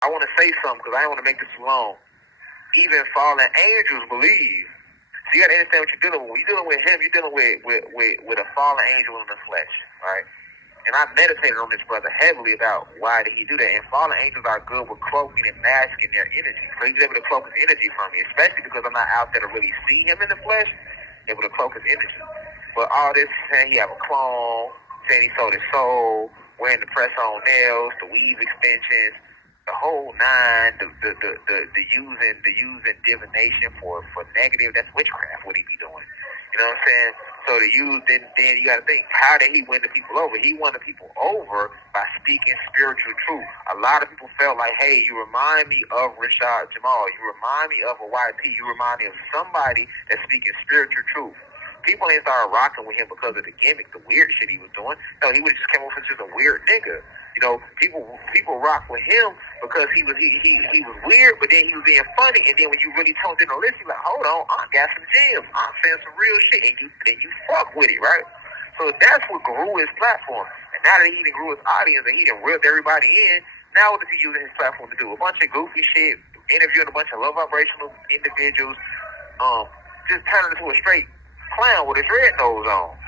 I want to say something because I don't want to make this too long. Even fallen angels believe. So you got to understand what you're dealing with. When you're dealing with him, you're dealing with a fallen angel in the flesh, right? And I meditated on this brother heavily about why did he do that. And fallen angels are good with cloaking and masking their energy. So he's able to cloak his energy from me, especially because I'm not out there to really see him in the flesh, able to cloak his energy. But all this saying he have a clone, saying he sold his soul, wearing the press-on nails, the weave extensions, the whole nine, the using divination for negative, that's witchcraft, what he be doing. You know what I'm saying? So the use, then you gotta think, how did he win the people over? He won the people over by speaking spiritual truth. A lot of people felt like, hey, you remind me of Rashad Jamal, you remind me of a YP, you remind me of somebody that's speaking spiritual truth. People ain't started rocking with him because of the gimmick, the weird shit he was doing. No, he would just came off as just a weird nigga. You know, people rock with him because he was weird, but then he was being funny. And then when you really toned in the list, you're like, hold on, I got some gems. I'm saying some real shit, and you fuck with it, right? So that's what grew his platform. And now that he done grew his audience and he done reeled everybody in, now what is he using his platform to do? A bunch of goofy shit, interviewing a bunch of low vibrational individuals, just turning into a straight clown with his red nose on,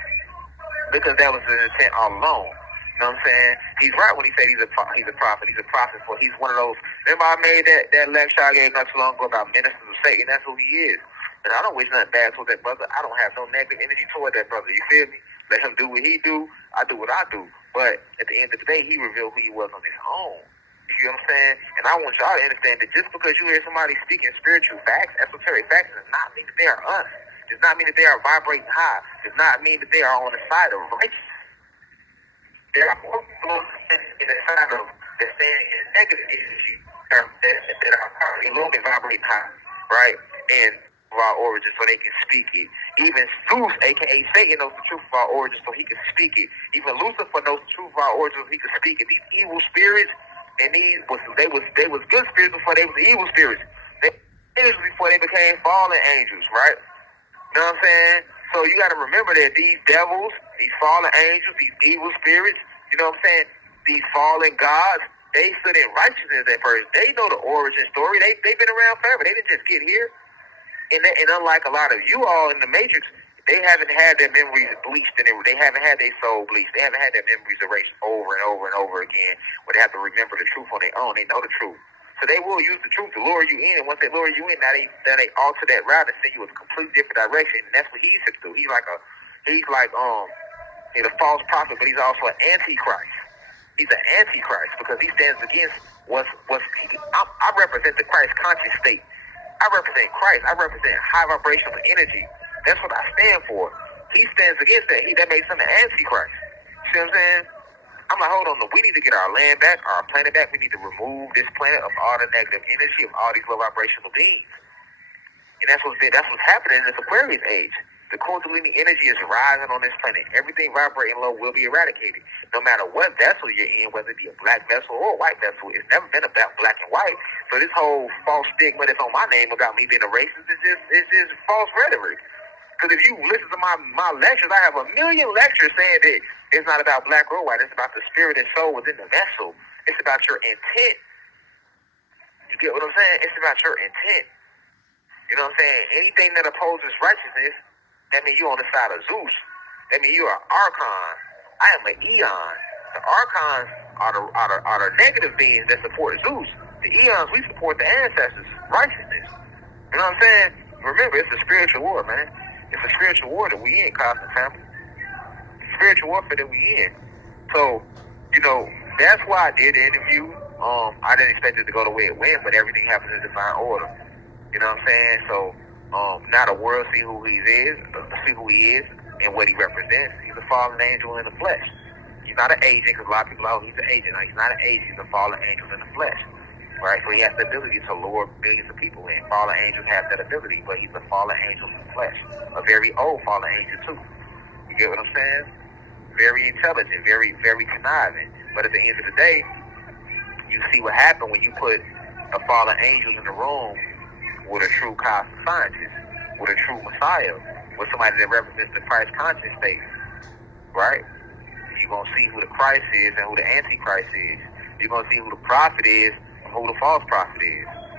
because that was his intent all along. You know what I'm saying? He's right when he said he's a prophet. He's a prophet. For he's one of those. Remember I made that lecture I gave not too long ago about ministers of Satan. That's who he is. And I don't wish nothing bad toward that brother. I don't have no negative energy toward that brother. You feel me? Let him do what he do. I do what I do. But at the end of the day, he revealed who he was on his own. You feel what I'm saying? And I want y'all to understand that just because you hear somebody speaking spiritual facts, esoteric facts, does not mean that they are us. Does not mean that they are vibrating high. Does not mean that they are on the side of righteousness. They are more in the side of the standing in negative energy that are currently low and vibrating high, right? And of our origin so they can speak it. Even Zeus, aka Satan, knows the truth of our origin so he can speak it. Even Lucifer knows the truth of our origin so he can speak it. These evil spirits, and they was good spirits before they was evil spirits. They angels before they became fallen angels, right? You know what I'm saying? So you got to remember that these devils, these fallen angels, these evil spirits, you know what I'm saying? These fallen gods, they stood in righteousness at first. They know the origin story. They've been around forever. They didn't just get here. And unlike a lot of you all in the Matrix, they haven't had their memories bleached and they haven't had their soul bleached. They haven't had their memories erased over and over and over again where they have to remember the truth on their own. They know the truth. So they will use the truth to lure you in, and once they lure you in, now they alter that route and send you a completely different direction, and that's what he's to do. He's like a false prophet, but he's also an antichrist. He's an antichrist because he stands against I represent the Christ conscious state. I represent Christ. I represent high vibrational energy. That's what I stand for. He stands against that. That makes him an antichrist. See what I'm saying? I'm like, hold on, we need to get our land back, our planet back. We need to remove this planet of all the negative energy, of all these low vibrational beings. And that's what's happening in this Aquarius age. The Kundalini energy is rising on this planet. Everything vibrating low will be eradicated. No matter what vessel you're in, whether it be a black vessel or a white vessel, it's never been about black and white. So this whole false stigma that's on my name about me being a racist is just false rhetoric. Because if you listen to my lectures, I have a million lectures saying that it's not about black or white. It's about the spirit and soul within the vessel. It's about your intent. You get what I'm saying? It's about your intent. You know what I'm saying? Anything that opposes righteousness, that means you're on the side of Zeus. That means you're an archon. I am an eon. The archons are the negative beings that support Zeus. The eons, we support the ancestors, righteousness. You know what I'm saying? Remember, it's a spiritual war, man. It's a spiritual war that we in, Cosmic Family. Spiritual warfare that we in. So, you know, that's why I did the interview. I didn't expect it to go the way it went, but everything happens in divine order. You know what I'm saying? So, now the world see who he is, and what he represents. He's a fallen angel in the flesh. He's not an agent, because a lot of people are, he's an agent. No, he's not an agent. He's a fallen angel in the flesh. Right? So he has the ability to lure millions of people in. Fallen angels have that ability, but he's a fallen angel in the flesh. A very old fallen angel, too. You get what I'm saying? Very intelligent, very, very conniving. But at the end of the day, you see what happened when you put a fallen angel in the room with a true cosmic scientist, with a true Messiah, with somebody that represents the Christ conscious state, right? You're going to see who the Christ is and who the Antichrist is. You're going to see who the prophet is and who the false prophet is.